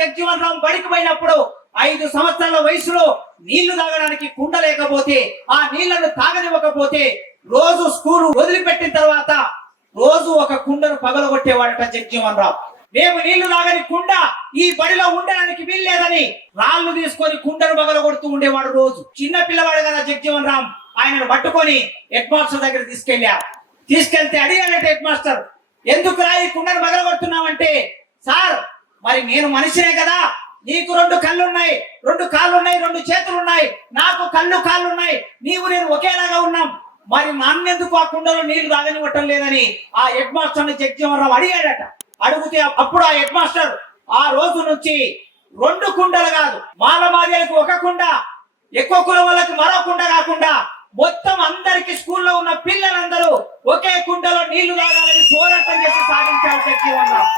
జగజీవన్ రామ్ బడికి పోయినప్పుడు 5 సంవత్సరాల వయసులో నీళ్లు తాగడానికి కుండ లేకపోతే ఆ నీళ్లను తాగనివ్వకపోతే రోజు స్కూల్ వదిలిపెట్టిన తర్వాత రోజు ఒక కుండను పగలగొట్టేవాడట జగజీవన్ రామ్. మేము నీళ్లు తాగని కుండ ఈ బడిలో ఉండడానికి వీల్లేదని రాళ్లు తీసుకొని కుండను పగలగొడుతూ ఉండేవాడు రోజు. చిన్న పిల్లవాడు కదా జగజీవన్ రామ్, ఆయనను పట్టుకొని హెడ్ మాస్టర్ దగ్గర తీసుకెళ్తే అడిగాడట హెడ్ మాస్టర్, ఎందుకు రా ఈ కుండను పగలగొడుతున్నావంటే, సార్ మరి నేను మనిషినే కదా, నీకు 2 కళ్ళున్నాయి, 2 కాళ్ళున్నాయి, 2 చేతులున్నాయి, నాకు కాళ్ళున్నాయి, నేను ఒకేలాగా ఉన్నాం, మరి నన్నెందుకు ఆ కుండలో నీళ్లు తాగనివ్వటం లేదని ఆ హెడ్ మాస్టర్ జగజీవన్ రామ్ అడిగాడట. అడిగితే అప్పుడు ఆ హెడ్ మాస్టర్ ఆ రోజు నుంచి 2 కుండలు కాదు, మాలమాదిలకు 1 కుండ, ఎక్కువ కులం వాళ్ళకి మరో కుండ కాకుండా మొత్తం అందరికి స్కూల్లో ఉన్న పిల్లలందరూ ఒకే కుండలో నీళ్లు తాగాలని పోరాటం చేసి సాధించారు జగజీవన్ రామ్.